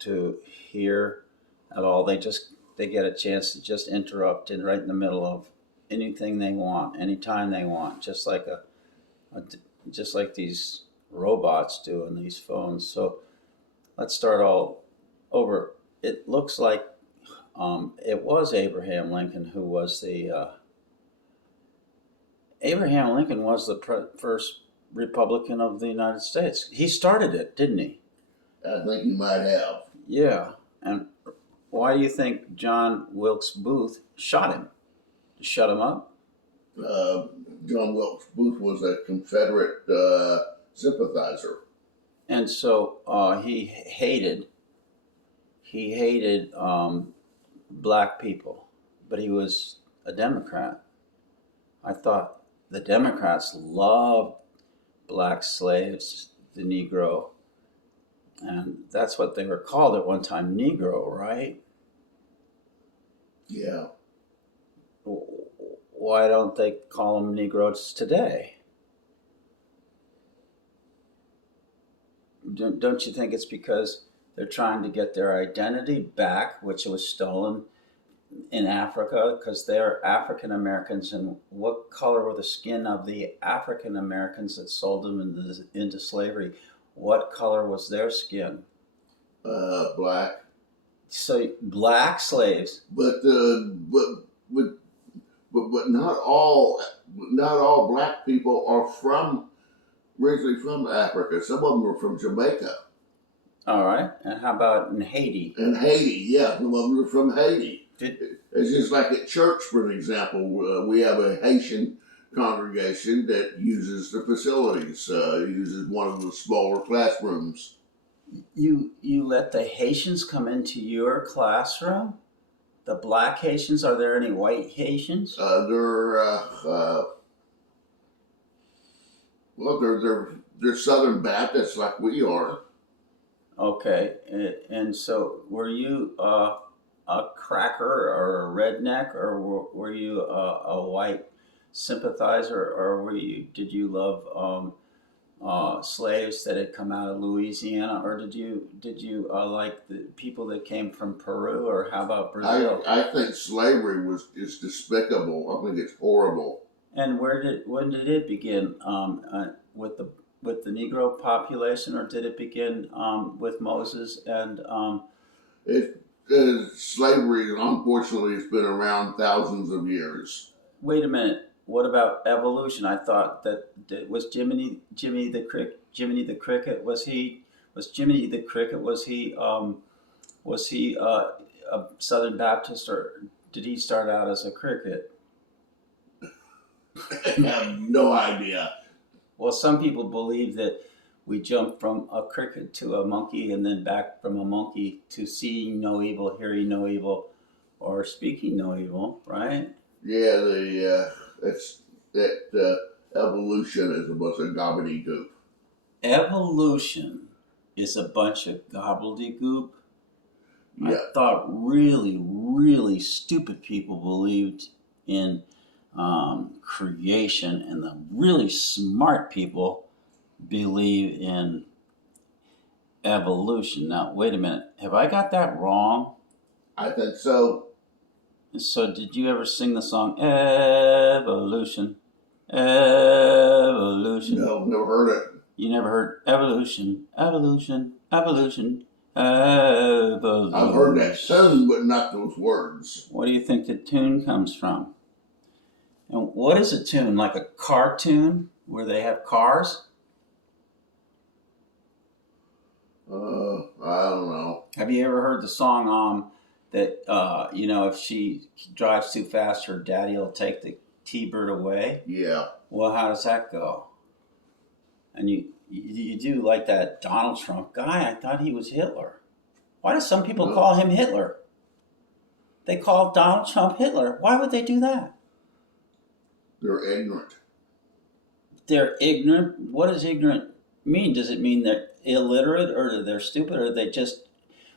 to hear at all. They get a chance to just interrupt in right in the middle of anything they want, anytime they want, a just like these robots do in these phones. So let's start all over. It looks like it was Abraham Lincoln who was the Abraham Lincoln was the first Republican of the United States. He started it, didn't he? I think you might have. Yeah. And why do you think John Wilkes Booth shot him? To shut him up? Uh, John Wilkes Booth was a Confederate sympathizer. And so he hated black people, but he was a Democrat. I thought the Democrats loved black slaves, the Negro, and that's what they were called at one time, Negro, right? Yeah. Why don't they call them Negroes today? Don't you think it's because they're trying to get their identity back, which was stolen in Africa, because they're African Americans? And what color were the skin of the African Americans that sold them into slavery? What color was their skin? Black. So black slaves. But not all black people are originally from Africa. Some of them are from Jamaica. All right. And how about in Haiti? And Haiti, yeah, some of them are from Haiti. Did, It's just like at church, for example, we have a Haitian congregation that uses the facilities, uses one of the smaller classrooms. you let the Haitians come into your classroom? The black Haitians? Are there any white Haitians? They're Southern Baptists like we are. Okay. And so were you a cracker or a redneck, or were you a white sympathizer, or did you love slaves that had come out of Louisiana, or did you like the people that came from Peru, or how about Brazil? I think slavery is despicable. I think it's horrible. And when did it begin? With the Negro population, or did it begin with Moses and? Slavery, unfortunately, has been around thousands of years. Wait a minute. What about evolution? I thought that was Jiminy the Cricket. Was he a Southern Baptist, or did he start out as a cricket? I have no idea. Well, some people believe that we jumped from a cricket to a monkey, and then back from a monkey to seeing no evil, hearing no evil, or speaking no evil, right? Yeah, evolution is a bunch of gobbledygook. Evolution is a bunch of gobbledygook. Yeah. I thought really, really stupid people believed in creation, and the really smart people believe in evolution. Now, wait a minute. Have I got that wrong? I think so. So, did you ever sing the song Evolution? Evolution. No, never heard it. You never heard Evolution, Evolution, Evolution, Evolution. I've heard that sung, but not those words. What do you think the tune comes from? And what is a tune? Like a cartoon where they have cars? I don't know. Have you ever heard the song that if she drives too fast, her daddy will take the T-bird away? Yeah. Well, how does that go? And you do like that Donald Trump guy? I thought he was Hitler. Why do some people call him Hitler? They call Donald Trump Hitler. Why would they do that? They're ignorant. They're ignorant? What does ignorant mean? Does it mean they're illiterate, or they're stupid, or they just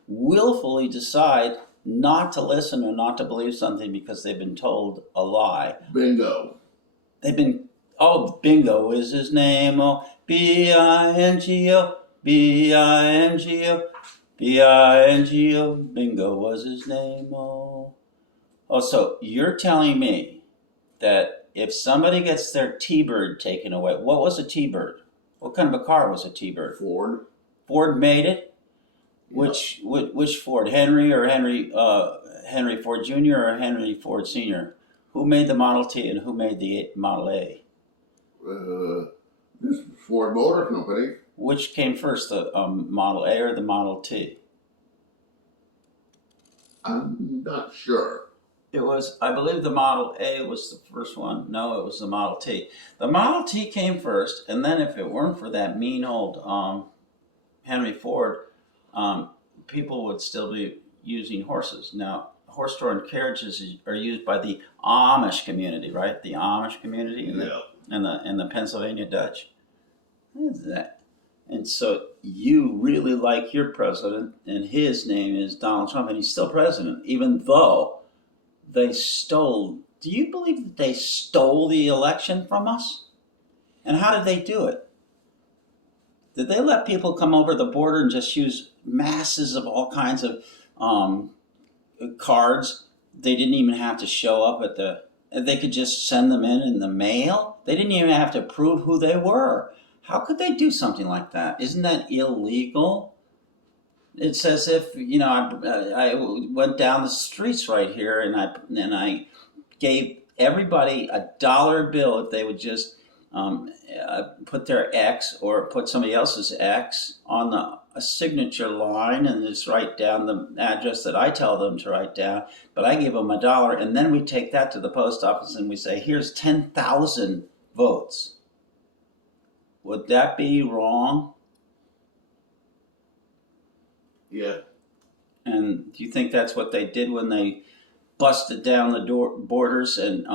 willfully decide not to listen or not to believe something because they've been told a lie? Bingo. Bingo is his name. Oh, Bingo, Bingo, Bingo, Bingo was his name. Oh, oh. So you're telling me that if somebody gets their T-Bird taken away, what was a T-Bird? What kind of a car was a T-Bird? Ford. Ford made it. Yep. Which Ford? Henry or Henry Ford Jr. or Henry Ford Sr.? Who made the Model T and who made the Model A? This Ford Motor Company. Which came first, the Model A or the Model T? I'm not sure. It was, I believe, the Model A was the first one. No, it was the Model T. The Model T came first, and then if it weren't for that mean old Henry Ford, um, people would still be using horses. Now, horse-drawn carriages are used by the Amish community, right? The Amish community and Yeah. the Pennsylvania Dutch. What is that? And so you really like your president, and his name is Donald Trump, and he's still president, even though they stole. Do you believe that they stole the election from us? And how did they do it? Did they let people come over the border and just use masses of all kinds of um, cards? They didn't even have to show up at the. They could just send them in the mail. They didn't even have to prove who they were. How could they do something like that? Isn't that illegal? It's as if I went down the streets right here and I gave everybody $1 bill if they would just put their X or put somebody else's X on a signature line and just write down the address that I tell them to write down. But I give them $1, and then we take that to the post office and we say, "Here's 10,000 votes." Would that be wrong? Yeah. And do you think that's what they did when they busted down the borders and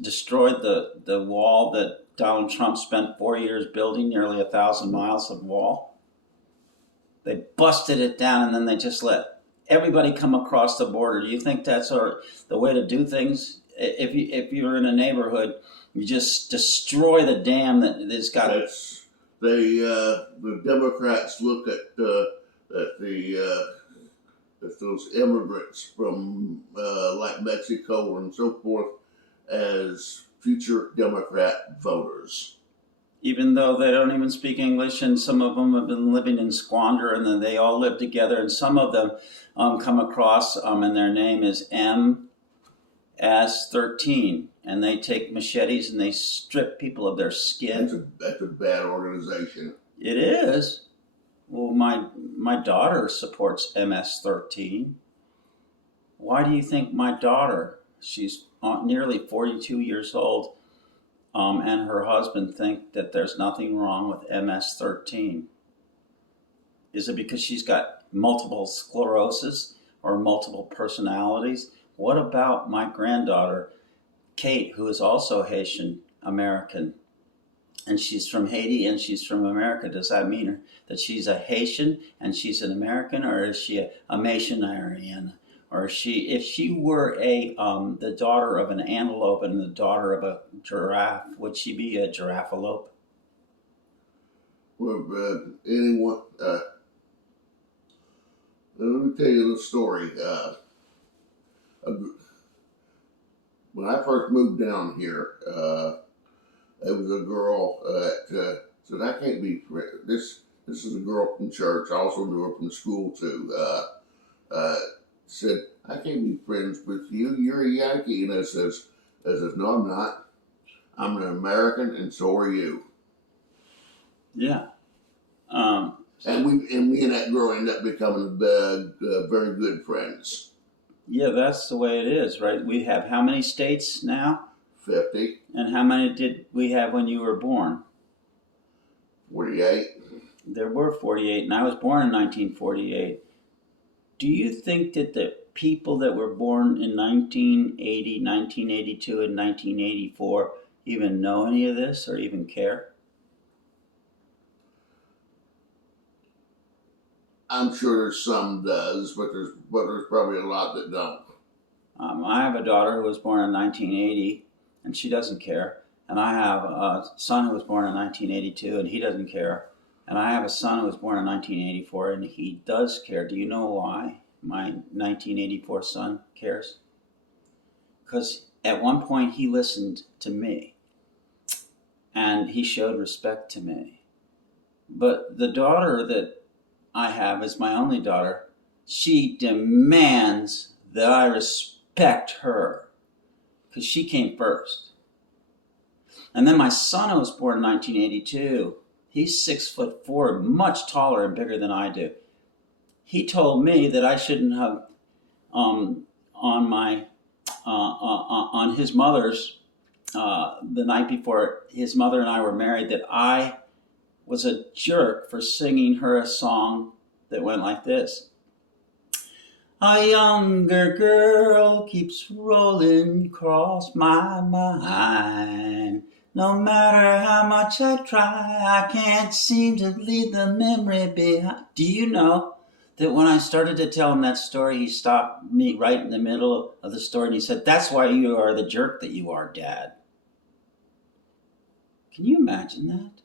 destroyed the wall that Donald Trump spent 4 years building, nearly 1,000 miles of wall? They busted it down and then they just let everybody come across the border. Do you think that's the way to do things? If you're in a neighborhood, you just destroy the dam that's got it. The Democrats look at those immigrants from like Mexico and so forth as future Democrat voters. Even though they don't even speak English, and some of them have been living in squander, and then they all live together, and some of them come across, and their name is MS-13, and they take machetes and they strip people of their skin. That's a bad organization. It is. Well, my daughter supports MS-13. Why do you think my daughter, she's nearly 42 years old, and her husband think that there's nothing wrong with MS-13? Is it because she's got multiple sclerosis or multiple personalities? What about my granddaughter, Kate, who is also Haitian American? And she's from Haiti and she's from America. Does that mean that she's a Haitian and she's an American, or is she a Masonarian? Or if she were the daughter of an antelope and the daughter of a giraffe, would she be a giraffelope? Well, anyone, let me tell you the story. When I first moved down here, there was a girl that said, "I can't be this." This is a girl from church. I also knew her from school too. Said, "I can't be friends with you. You're a Yankee." And I says, "No, I'm not. I'm an American, and so are you." Yeah. And me and that girl ended up becoming very good friends. Yeah, that's the way it is, right? We have how many states now? 50. And how many did we have when you were born? 48. There were 48, and I was born in 1948. Do you think that the people that were born in 1980, 1982, and 1984 even know any of this or even care? I'm sure there's some does, but there's probably a lot that don't. I have a daughter who was born in 1980, and she doesn't care. And I have a son who was born in 1982, and he doesn't care. And I have a son who was born in 1984, and he does care. Do you know why my 1984 son cares? Because at one point he listened to me, and he showed respect to me. But the daughter that I have is my only daughter. She demands that I respect her because she came first. And then my son, who was born in 1982, he's 6'4", much taller and bigger than I do. He told me that I shouldn't have on his mother's the night before his mother and I were married, that I was a jerk for singing her a song that went like this. A younger girl keeps rolling across my mind. No matter how much I try, I can't seem to leave the memory behind. Do you know that when I started to tell him that story, he stopped me right in the middle of the story and he said, "That's why you are the jerk that you are, Dad." Can you imagine that?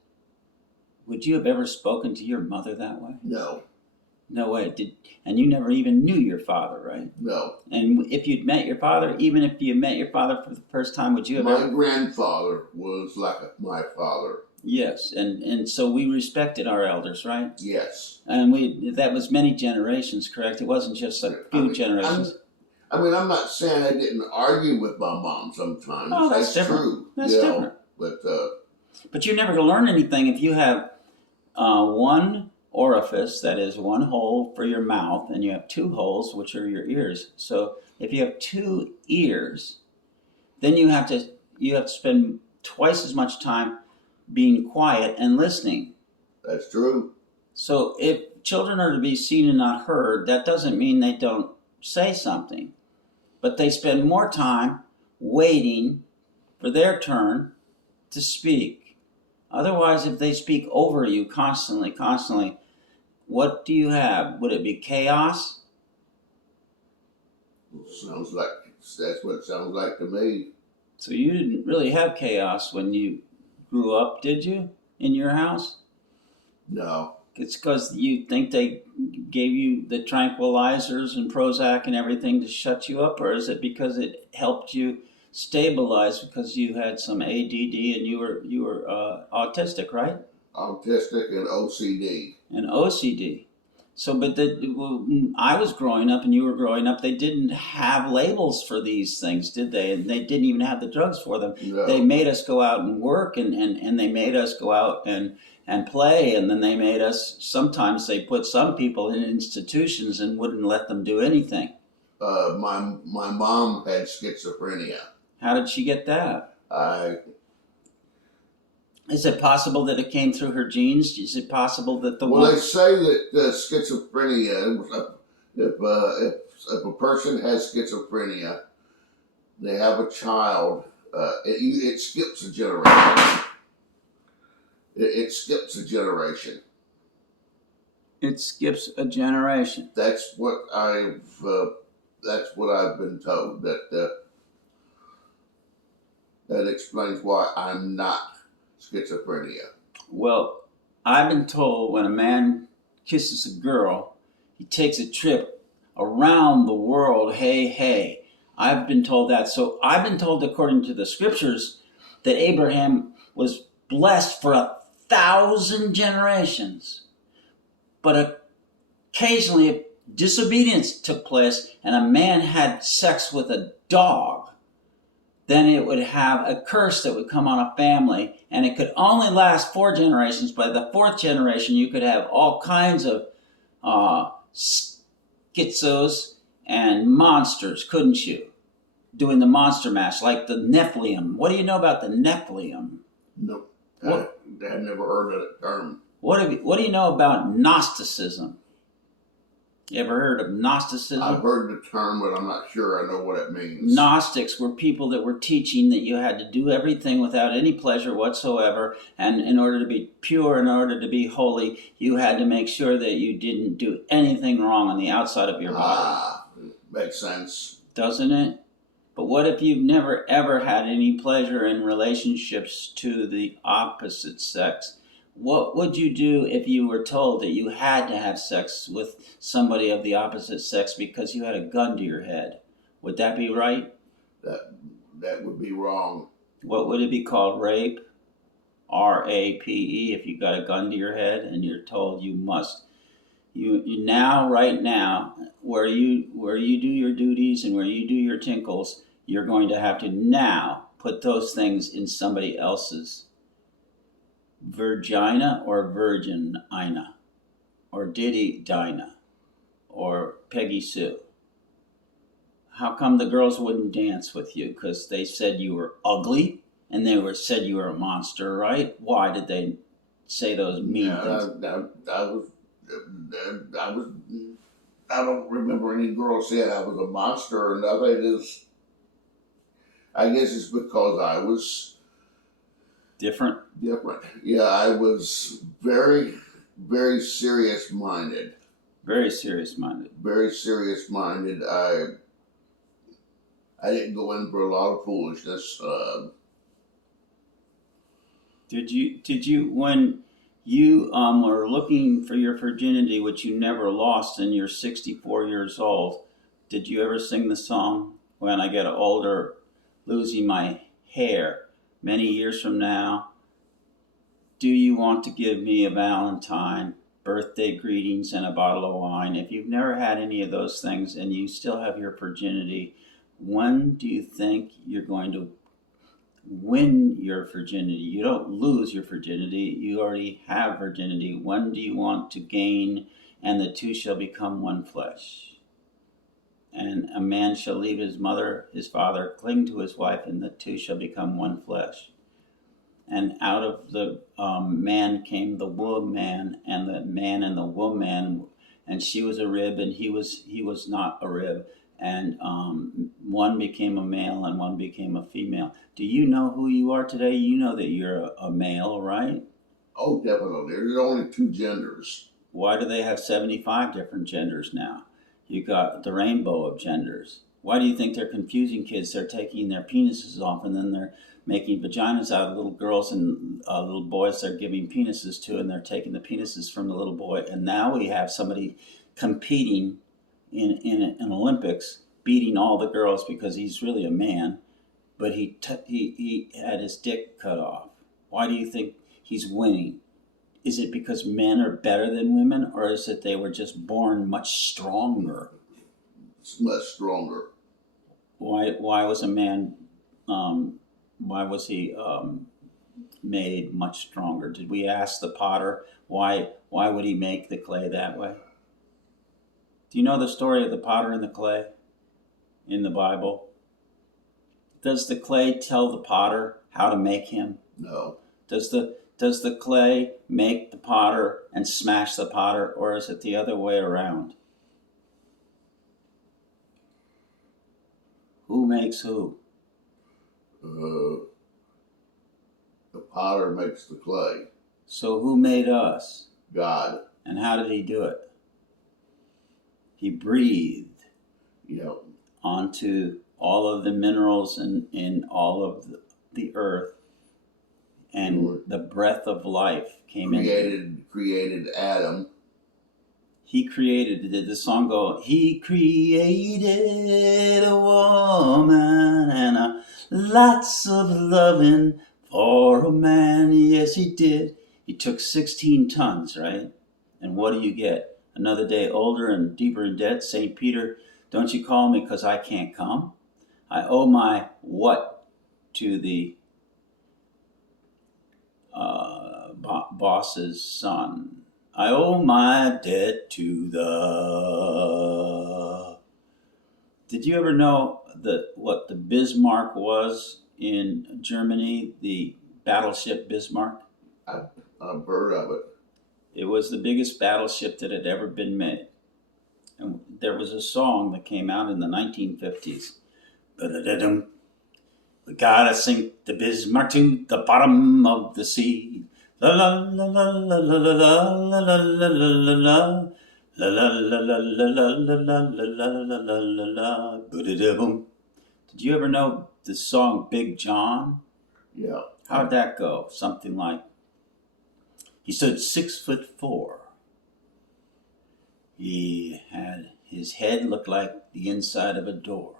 Would you have ever spoken to your mother that way? No. No way. And you never even knew your father, right? No. And if you'd met your father, even if you met your father for the first time, would you have My grandfather was like my father. Yes, and so we respected our elders, right? Yes. And that was many generations, correct? It wasn't just a few generations. I'm not saying I didn't argue with my mom sometimes. Oh, that's different. True. That's different. But you're never going to learn anything if you have one orifice, that is one hole for your mouth, and you have two holes, which are your ears. So if you have two ears, then you have to spend twice as much time being quiet and listening. That's true. So if children are to be seen and not heard, that doesn't mean they don't say something, but they spend more time waiting for their turn to speak. Otherwise, if they speak over you constantly, what do you have? Would it be chaos? Sounds like that's what it sounds like to me. So you didn't really have chaos when you grew up, did you, in your house? No. It's because you think they gave you the tranquilizers and Prozac and everything to shut you up, or is it because it helped you stabilize because you had some ADD and you were autistic, right? Autistic and OCD. And OCD. So, but I was growing up and you were growing up, they didn't have labels for these things, did they? And they didn't even have the drugs for them. No. They made us go out and work, and they made us go out and play, and then they made us, sometimes they put some people in institutions and wouldn't let them do anything. My mom had schizophrenia. How did she get that? Is it possible that it came through her genes? Is it possible that They say that schizophrenia, if a person has schizophrenia, they have a child, it skips a generation. It skips a generation. It skips a generation. That's what I've been told. That explains why I'm not schizophrenia. Well, I've been told when a man kisses a girl, he takes a trip around the world. Hey. I've been told that. So I've been told, according to the scriptures, that Abraham was blessed for 1,000 generations. But occasionally disobedience took place and a man had sex with a dog, then it would have a curse that would come on a family, and it could only last 4 generations. By the 4th generation, you could have all kinds of schizos and monsters, couldn't you? Doing the monster mash, like the Nephilim. What do you know about the Nephilim? No, I've never heard of that term. What do you know about Gnosticism? You ever heard of Gnosticism? I've heard the term, but I'm not sure I know what it means. Gnostics were people that were teaching that you had to do everything without any pleasure whatsoever, and in order to be pure, in order to be holy, you had to make sure that you didn't do anything wrong on the outside of your body. Makes sense. Doesn't it? But what if you've never ever had any pleasure in relationships to the opposite sex? What would you do if you were told that you had to have sex with somebody of the opposite sex because you had a gun to your head? Would that be right? That that would be wrong. What would it be called? Rape? RAPE, if you got a gun to your head and you're told you must. You now, right now, where you do your duties and where you do your tinkles, you're going to have to now put those things in somebody else's Virgina or Virgin-ina or Diddy Dinah or Peggy Sue. How come the girls wouldn't dance with you? Because they said you were ugly and said you were a monster, right? Why did they say those mean things? I was. I don't remember any girl saying I was a monster or nothing. It is. I guess it's because I was Different? different. Yeah, I was very, very serious minded. Very serious minded. Very serious minded. I didn't go in for a lot of foolishness. Did you when you were looking for your virginity, which you never lost, and you're 64 years old? Did you ever sing the song "When I Get Older, Losing My Hair"? Many years from now, do you want to give me a Valentine, birthday greetings, and a bottle of wine? If you've never had any of those things and you still have your virginity, when do you think you're going to win your virginity? You don't lose your virginity. You already have virginity. When do you want to gain? And the two shall become one flesh. And a man shall leave his mother, his father, cling to his wife, and the two shall become one flesh. And out of the man came the woman, and the man and the woman, and she was a rib, and he was not a rib. And one became a male and one became a female. Do you know who you are today? You know that you're a male, right? Oh, definitely. There's only two genders. Why do they have 75 different genders now? You got the rainbow of genders. Why do you think they're confusing kids? They're taking their penises off and then they're making vaginas out of little girls and little boys they're giving penises to, and they're taking the penises from the little boy. And now we have somebody competing in Olympics, beating all the girls because he's really a man, but he had his dick cut off. Why do you think he's winning? Is it because men are better than women, or is it they were just born much stronger? It's much stronger. Why was a man? Why was he made much stronger? Did we ask the potter why would he make the clay that way? Do you know the story of the potter and the clay in the Bible? Does the clay tell the potter how to make him? No. Does the clay make the potter and smash the potter, or is it the other way around? Who makes who? The potter makes the clay. So who made us? God. And how did he do it? He breathed onto all of the minerals in all of the earth, and the breath of life came in. Created Adam. He created, did the song go, he created a woman and lots of loving for a man. Yes, he did. He took 16 tons, right? And what do you get? Another day older and deeper in debt. St. Peter, don't you call me because I can't come. I owe my what to the boss's son. I owe my debt to the... Did you ever know what the Bismarck was in Germany, the battleship Bismarck? I've heard of it. It was the biggest battleship that had ever been made. And there was a song that came out in the 1950s. We gotta sink the Bismarck to the bottom of the sea. La la la la la la la la la la la la la. La la la la la la la la la la la la. Did you ever know the song Big John? Yeah. How'd that go? Something like, He stood 6'4". He had his head looked like the inside of a door.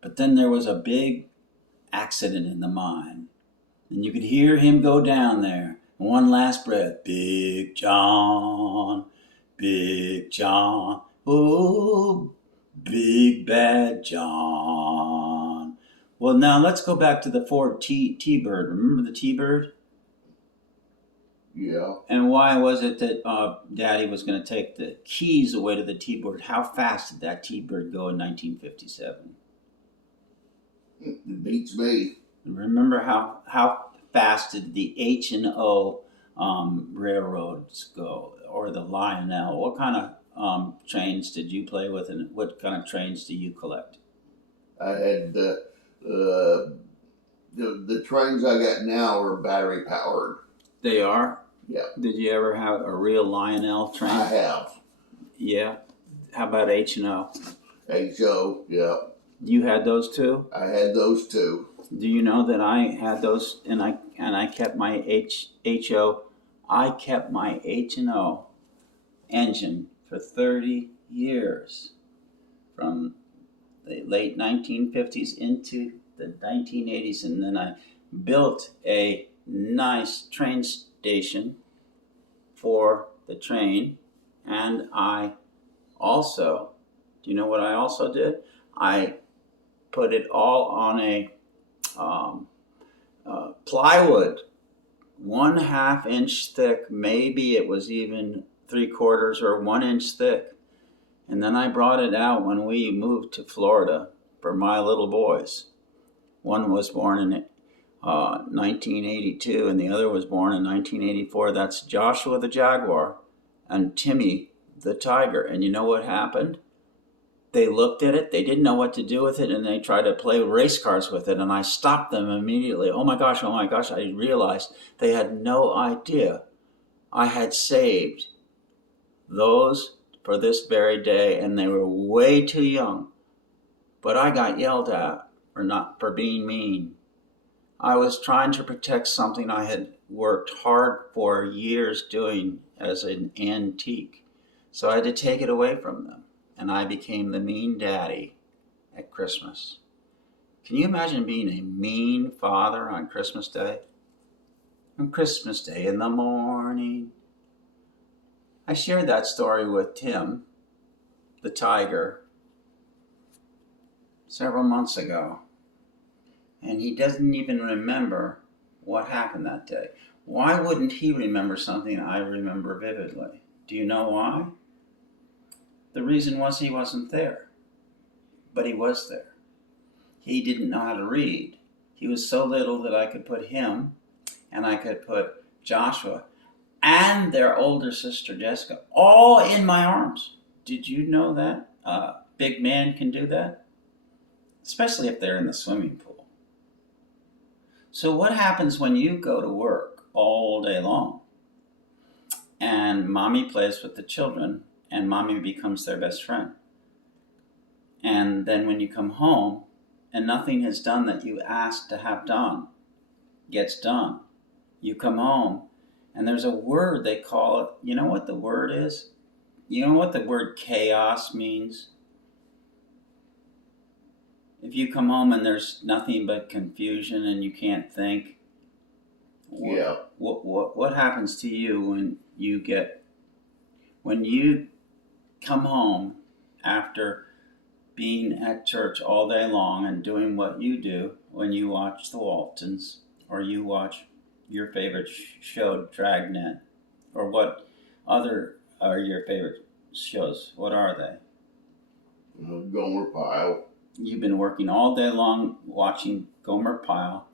But then there was a big accident in the mine, and you could hear him go down there. One last breath, Big John, oh, Big Bad John. Well, now let's go back to the Ford T-Bird. Remember the T-Bird? Yeah. And why was it that Daddy was going to take the keys away to the T-Bird? How fast did that T-Bird go in 1957? It beats me. Remember how fast did the H&O railroads go, or the Lionel? What kind of trains did you play with, and what kind of trains do you collect? I had the trains I got now are battery powered. They are? Yeah. Did you ever have a real Lionel train? I have. Yeah. How about H&O? HO, yeah. You had those too? I had those too. Do you know that I had those, and I kept my HO. I kept my H&O engine for 30 years, from the late 1950s into the 1980s, and then I built a nice train station for the train, and I also, do you know what I also did? I put it all on a plywood, 1/2 inch thick, maybe it was even 3/4 or 1 inch thick. And then I brought it out when we moved to Florida for my little boys. One was born in 1982 and the other was born in 1984. That's Joshua the Jaguar and Timmy the Tiger. And you know what happened? They looked at it, they didn't know what to do with it, and they tried to play race cars with it, and I stopped them immediately. Oh my gosh, I realized they had no idea I had saved those for this very day, and they were way too young. But I got yelled at for being mean. I was trying to protect something I had worked hard for years doing as an antique. So I had to take it away from them. And I became the mean daddy at Christmas. Can you imagine being a mean father on Christmas Day? On Christmas Day in the morning. I shared that story with Tim, the tiger, several months ago. And he doesn't even remember what happened that day. Why wouldn't he remember something I remember vividly? Do you know why? The reason was he wasn't there. But he was there. He didn't know how to read. He was so little that I could put him and I could put Joshua and their older sister Jessica all in my arms. Did you know that? Big man can do that? Especially if they're in the swimming pool. So what happens when you go to work all day long and mommy plays with the children and mommy becomes their best friend? And then when you come home and nothing is done that you asked to have done gets done, you come home and there's a word they call it. You know what the word is? You know what the word chaos means? If you come home and there's nothing but confusion and you can't think, Yeah. what happens to you when you come home after being at church all day long and doing what you do when you watch the Waltons or you watch your favorite show, Dragnet, or what other are your favorite shows? What are they? Gomer Pyle. You've been working all day long watching Gomer Pyle.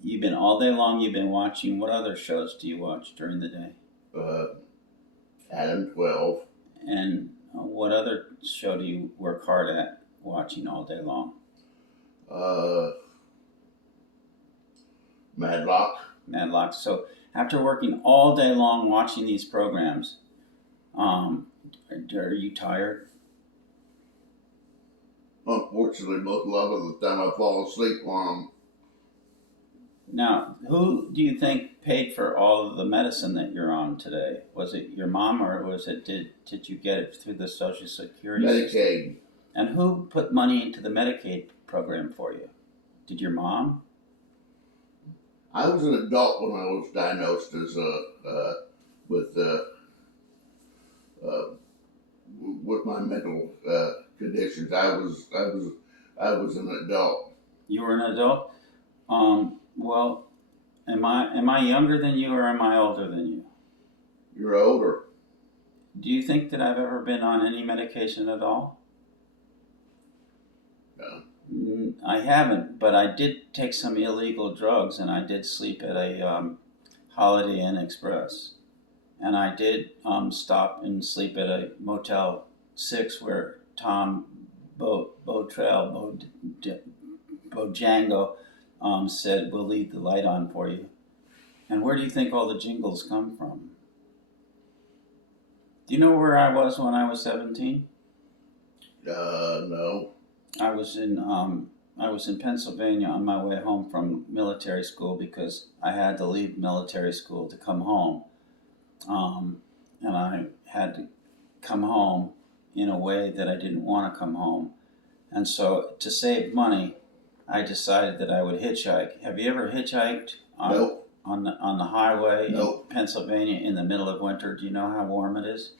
You've been watching, what other shows do you watch during the day? Adam 12. And what other show do you work hard at watching all day long? Madlock. So after working all day long watching these programs, are you tired? Unfortunately, a lot of the time I fall asleep on them. Now, who do you think paid for all of the medicine that you're on today? Was it your mom, or did you get it through the Social Security system? Medicaid. And who put money into the Medicaid program for you? Did your mom? I was an adult when I was diagnosed as with uh, with my mental conditions. I was an adult. You were an adult. Well, am I younger than you, or am I older than you? You're older. Do you think that I've ever been on any medication at all? No. I haven't, but I did take some illegal drugs, and I did sleep at a Holiday Inn Express, and I did stop and sleep at a Motel 6 where Tom Bojango said, "We'll leave the light on for you." And where do you think all the jingles come from? Do you know where I was when I was 17? No. I was in Pennsylvania on my way home from military school because I had to leave military school to come home, and I had to come home in a way that I didn't want to come home, and so to save money, I decided that I would hitchhike. Have you ever hitchhiked Nope. on the highway Nope. in Pennsylvania in the middle of winter? Do you know how warm it is?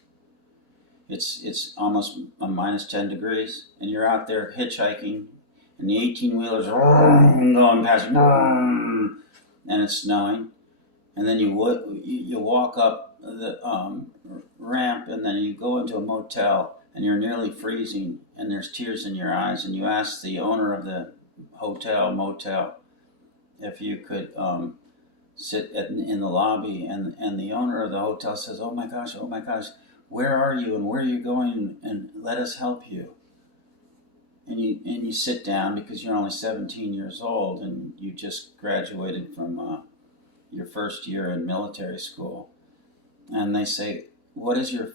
It's almost a minus 10 degrees, and you're out there hitchhiking, and the 18-wheelers are going past, and it's snowing, and then you walk up the ramp, and then you go into a motel, and you're nearly freezing, and there's tears in your eyes, and you ask the owner of the motel if you could sit in the lobby, and the owner of the hotel says, oh my gosh, where are you and where are you going, and let us help you. And you sit down because you're only 17 years old and you just graduated from your first year in military school. And they say, where do you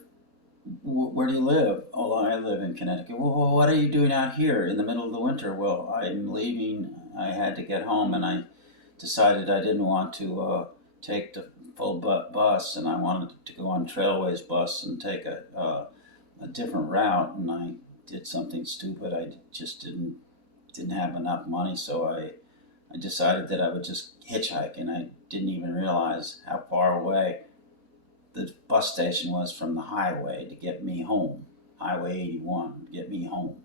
live? Oh, I live in Connecticut. Well, what are you doing out here in the middle of the winter? Well, I'm leaving. I had to get home, and I decided I didn't want to take the full bus, and I wanted to go on Trailways bus and take a different route, and I did something stupid. I just didn't have enough money, so I decided that I would just hitchhike, and I didn't even realize how far away the bus station was from the highway to get me home. Highway 81 to get me home.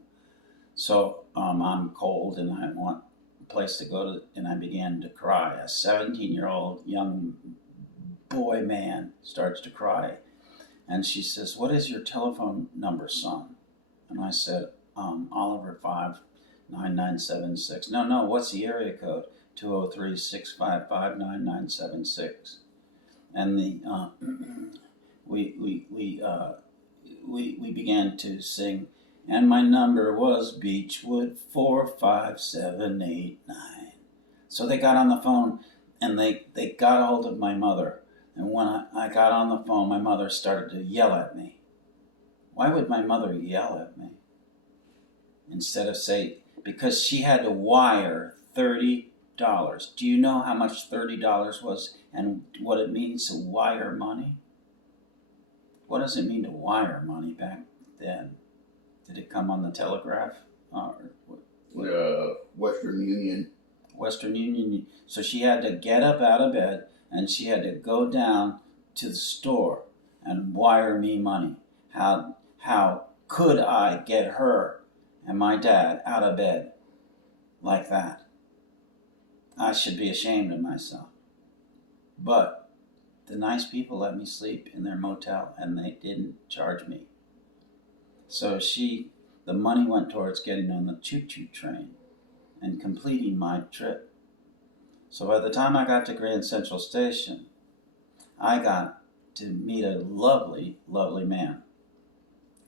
So I'm cold and I want a place to go to, and I began to cry. A 17-year-old young boy man starts to cry, and she says, what is your telephone number, son? And I said, Oliver 59976. No, what's the area code? 203-655-9976. And we began to sing, and my number was Beechwood 45789. So they got on the phone, and they got a hold of my mother. And when I got on the phone, my mother started to yell at me. Why would my mother yell at me? Instead of say, because she had to wire $30. Do you know how much $30 was and what it means to wire money? What does it mean to wire money back then? Did it come on the telegraph? Western Union. Western Union. So she had to get up out of bed and she had to go down to the store and wire me money. How could I get her and my dad out of bed like that? I should be ashamed of myself. But the nice people let me sleep in their motel and they didn't charge me. So the money went towards getting on the choo-choo train and completing my trip. So by the time I got to Grand Central Station, I got to meet a lovely, lovely man.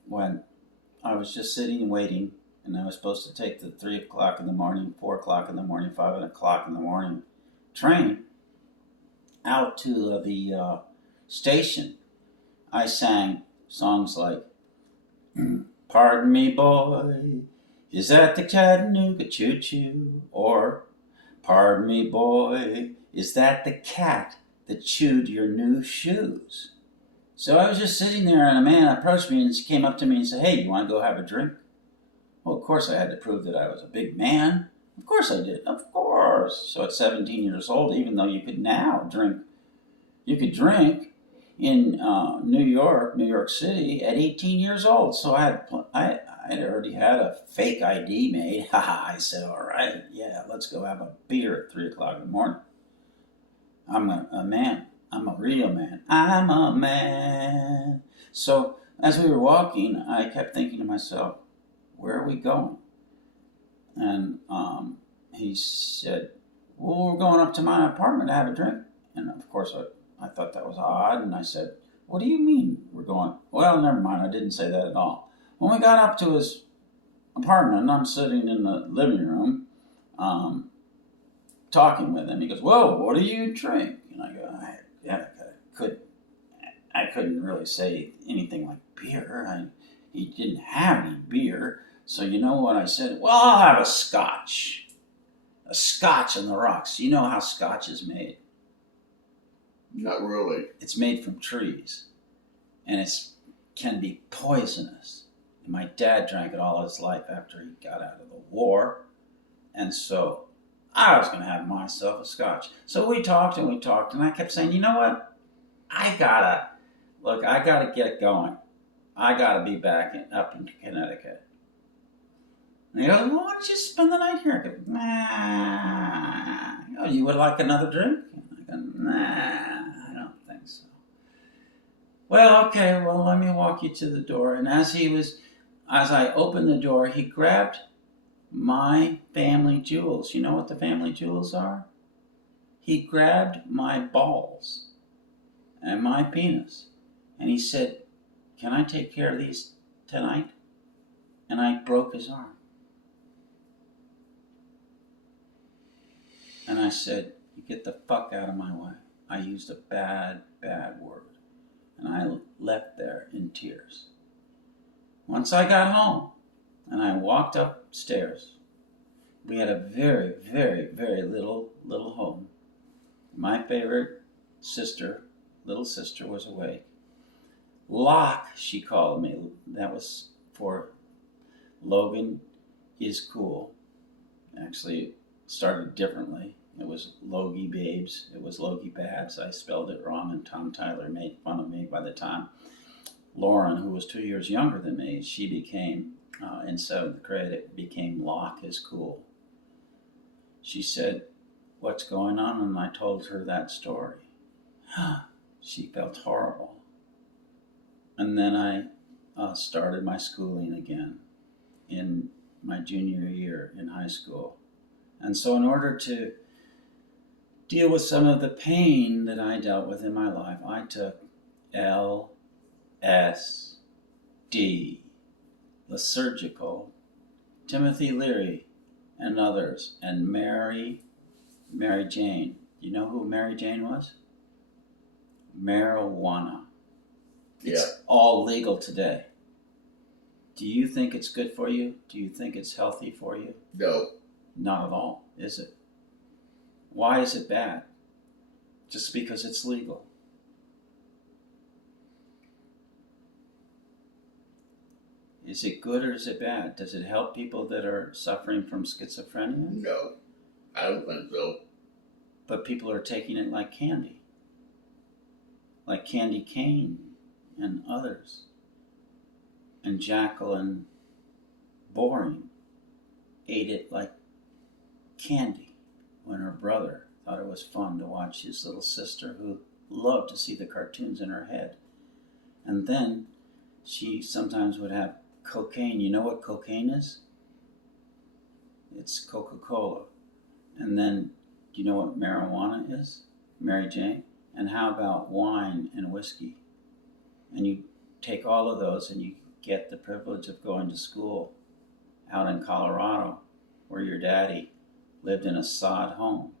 When I was just sitting and waiting, and I was supposed to take the 3 o'clock in the morning, 4 o'clock in the morning, 5 o'clock in the morning train out to the station, I sang songs like, pardon me, boy, is that the Chattanooga choo-choo? Or, pardon me, boy, is that the cat that chewed your new shoes. So I was just sitting there, and a man approached me and came up to me and said, "Hey, you want to go have a drink?" Well, of course I had to prove that I was a big man. Of course I did. Of course. So at 17 years old, even though you could now drink, you could drink in New York City at 18 years old. So I had already had a fake ID made. I said, "All right, yeah, let's go have a beer at 3 o'clock in the morning. I'm a man. I'm a real man. I'm a man." So as we were walking, I kept thinking to myself, "Where are we going?" And he said, "Well, we're going up to my apartment to have a drink." And of course, I thought that was odd. And I said, "What do you mean we're going?" Well, never mind. I didn't say that at all. When we got up to his apartment, I'm sitting in the living room talking with him. He goes, "Whoa, what do you drink?" And I go, I couldn't really say anything like beer. He didn't have any beer. So you know what I said? "Well, I'll have a scotch. A scotch on the rocks." You know how scotch is made? Not really. It's made from trees. And it can be poisonous. And my dad drank it all his life after he got out of the war. And so I was going to have myself a scotch. So we talked, and I kept saying, "You know what? I gotta get going. I gotta be back up in Connecticut." And he goes, "Well, why don't you spend the night here?" I go, "Nah." "Oh, you would like another drink?" I go, "Nah, I don't think so." "Well, okay, well, let me walk you to the door." And as I opened the door, he grabbed my family jewels. You know what the family jewels are? He grabbed my balls and my penis. And he said, "Can I take care of these tonight?" And I broke his arm. And I said, "You get the fuck out of my way." I used a bad, bad word. And I left there in tears. Once I got home and I walked upstairs, we had a very, very, very little home. My favorite little sister was awake. Locke, she called me. That was for Logan is cool. Actually, it started differently. It was Logie Babes. It was Logie Babs. I spelled it wrong, and Tom Tyler made fun of me. By the time Lauren, who was 2 years younger than me, she became, in 7th grade, it became Locke is cool. She said, "What's going on?" And I told her that story. She felt horrible. And then I started my schooling again in my junior year in high school. And so in order to deal with some of the pain that I dealt with in my life, I took LSD, Lysergical, Timothy Leary, and others, and Mary Jane. You know who Mary Jane was? Marijuana. It's all legal today. Do you think it's good for you? Do you think it's healthy for you? No. Not at all, is it? Why is it bad? Just because it's legal. Is it good or is it bad? Does it help people that are suffering from schizophrenia? No. I don't think so. But people are taking it like candy. Like Candy Cane and others. And Jacqueline Boring ate it like candy when her brother thought it was fun to watch his little sister, who loved to see the cartoons in her head. And then she sometimes would have cocaine. You know what cocaine is? It's Coca-Cola. And then, do you know what marijuana is? Mary Jane. And how about wine and whiskey? And you take all of those and you get the privilege of going to school out in Colorado, where your daddy lived in a sod home.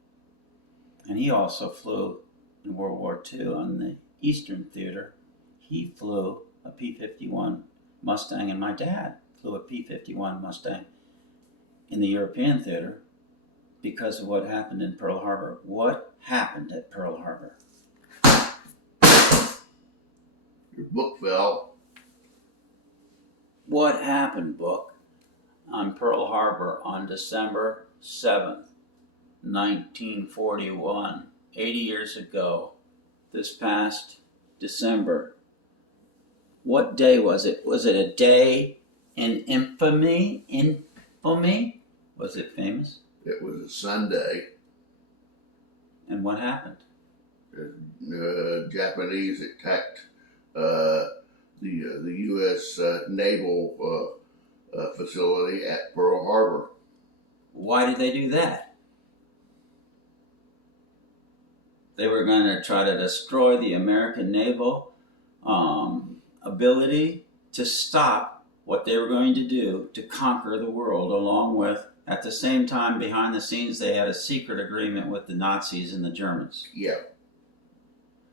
And he also flew in World War II on the Eastern Theater. He flew a P-51 Mustang, and my dad flew a P-51 Mustang in the European Theater because of what happened in Pearl Harbor. What happened at Pearl Harbor? book fell. What happened, Book, on Pearl Harbor on December 7th, 1941, 80 years ago, this past December? What day was it? Was it a day in infamy? Infamy? Was it famous? It was a Sunday. And what happened? Japanese attacked the U.S. naval facility at Pearl Harbor. Why did they do that? They were going to try to destroy the American naval ability to stop what they were going to do to conquer the world, along with, at the same time, behind the scenes, they had a secret agreement with the Nazis and the Germans. Yeah.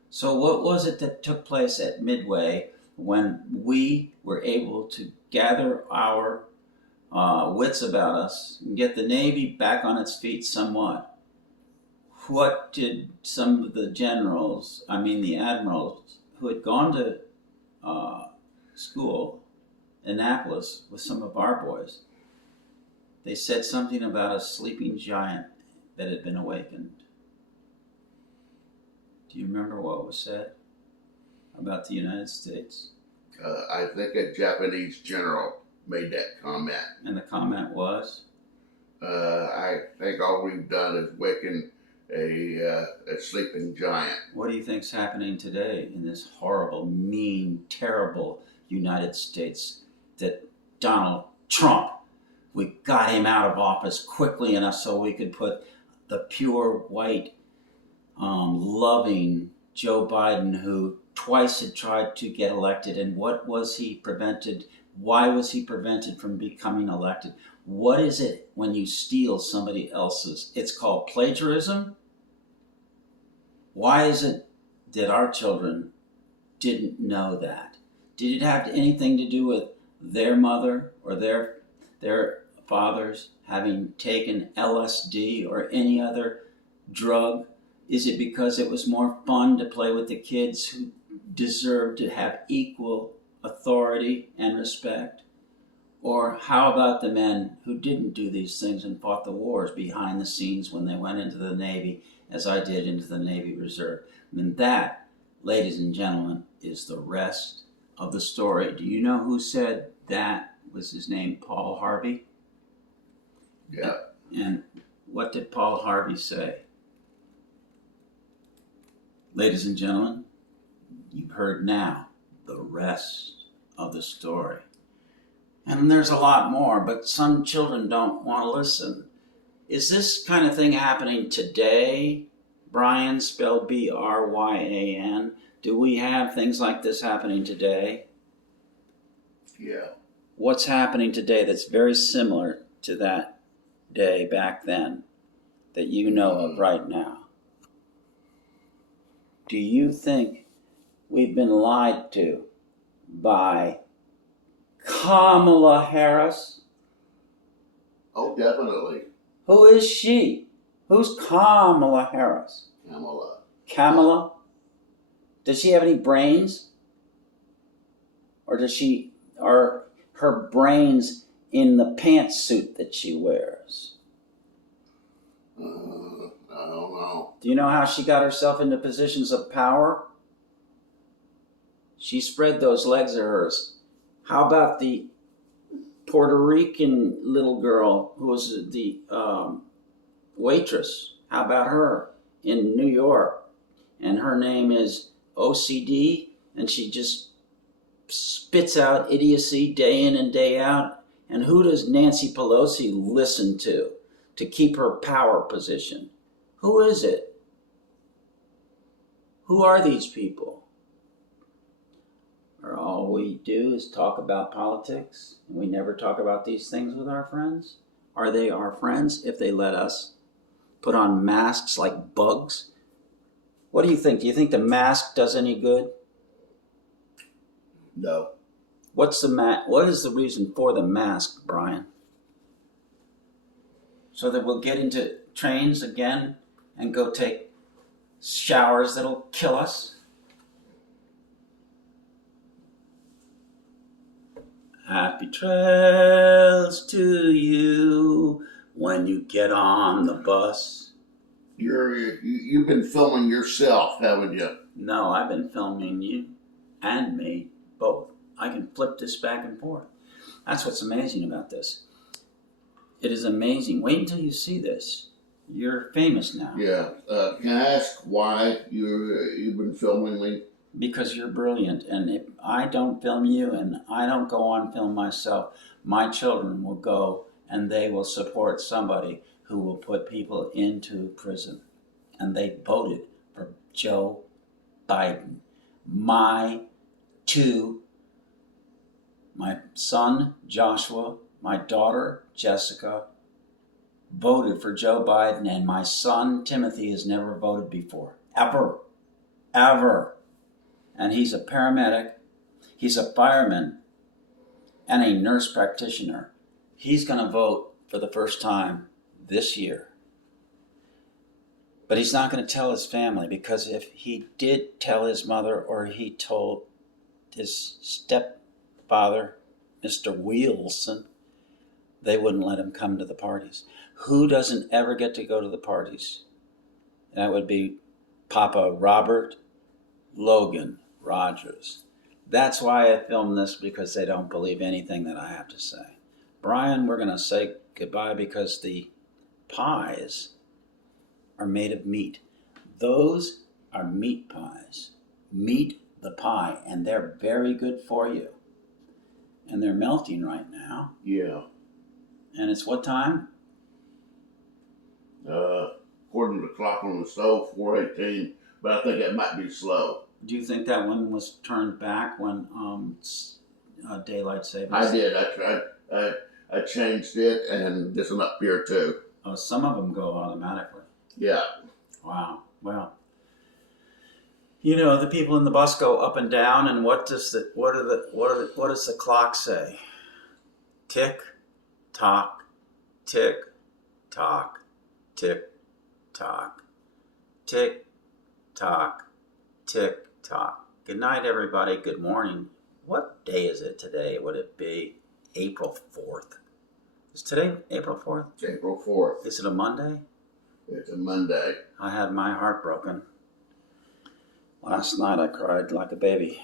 So what was it that took place at Midway when we were able to gather our wits about us and get the Navy back on its feet somewhat? What did some of the generals, the admirals, who had gone to school in Annapolis with some of our boys, they said something about a sleeping giant that had been awakened. Do you remember what was said about the United States? I think a Japanese general made that comment. And the comment was? I think all we've done is waken a sleeping giant. What do you think's happening today in this horrible, mean, terrible United States that Donald Trump, we got him out of office quickly enough so we could put the pure white, loving Joe Biden, who twice had tried to get elected. And what was he prevented? Why was he prevented from becoming elected? What is it when you steal somebody else's? It's called plagiarism. Why is it that our children didn't know that? Did it have anything to do with their mother or their fathers having taken LSD or any other drug? Is it because it was more fun to play with the kids who deserved to have equal authority and respect? Or how about the men who didn't do these things and fought the wars behind the scenes when they went into the Navy, as I did, into the Navy Reserve? And that, ladies and gentlemen, is the rest of the story. Do you know who said that? Was his name Paul Harvey? Yeah. And what did Paul Harvey say? Ladies and gentlemen, you've heard now the rest of the story. And there's a lot more, but some children don't want to listen. Is this kind of thing happening today? Brian, spelled Bryan. Do we have things like this happening today? Yeah. What's happening today that's very similar to that day back then that you know of right now? Do you think we've been lied to by Kamala Harris? Oh, definitely. Who is she? Who's Kamala Harris? Kamala. Kamala? Does she have any brains? Or are her brains in the pantsuit that she wears? I don't know. Do you know how she got herself into positions of power? She spread those legs of hers. How about the Puerto Rican little girl who was the waitress? How about her in New York? And her name is OCD, and she just spits out idiocy day in and day out. And who does Nancy Pelosi listen to keep her power position? Who is it? Who are these people? Or all we do is talk about politics, and we never talk about these things with our friends? Are they our friends if they let us put on masks like bugs? What do you think? Do you think the mask does any good? No. What is the reason for the mask, Brian? So that we'll get into trains again and go take showers that'll kill us? Happy trails to you when you get on the bus. You've been filming yourself, haven't you? No, I've been filming you and me both. I can flip this back and forth. That's what's amazing about this. It is amazing. Wait until you see this. You're famous now. Yeah. Can I ask why you've been filming me? Because you're brilliant. And if I don't film you and I don't go on film myself, my children will go and they will support somebody who will put people into prison. And they voted for Joe Biden. My son Joshua, my daughter Jessica voted for Joe Biden, and my son Timothy has never voted before. Ever. And he's a paramedic, he's a fireman, and a nurse practitioner. He's going to vote for the first time this year. But he's not going to tell his family, because if he did tell his mother or he told his stepfather, Mr. Wilson, they wouldn't let him come to the parties. Who doesn't ever get to go to the parties? That would be Papa Robert Logan Rogers. That's why I filmed this, because they don't believe anything that I have to say. Brian, we're going to say goodbye because the pies are made of meat. Those are meat pies. Meat the pie, and they're very good for you. And they're melting right now. Yeah. And it's what time? According to the clock on the stove, 4:18. But I think that might be slow. Do you think that one was turned back when daylight savings? I did. I tried. I changed it, and this one up here too. Oh, some of them go automatically. Yeah. Wow. Well, the people in the bus go up and down, and what does the clock say? Tick, tock, tick, tock, tick, tock, tick, tock, tick, tock. Good night, everybody. Good morning. What day is it today? Would it be April 4th? Is today April 4th? It's April 4th. Is it a Monday? It's a Monday. I had my heart broken. Last night I cried like a baby.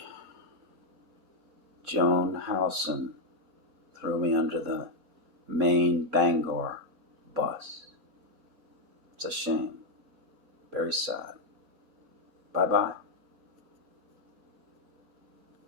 Joan Howson threw me under the main Bangor bus. It's a shame. Very sad. Bye-bye.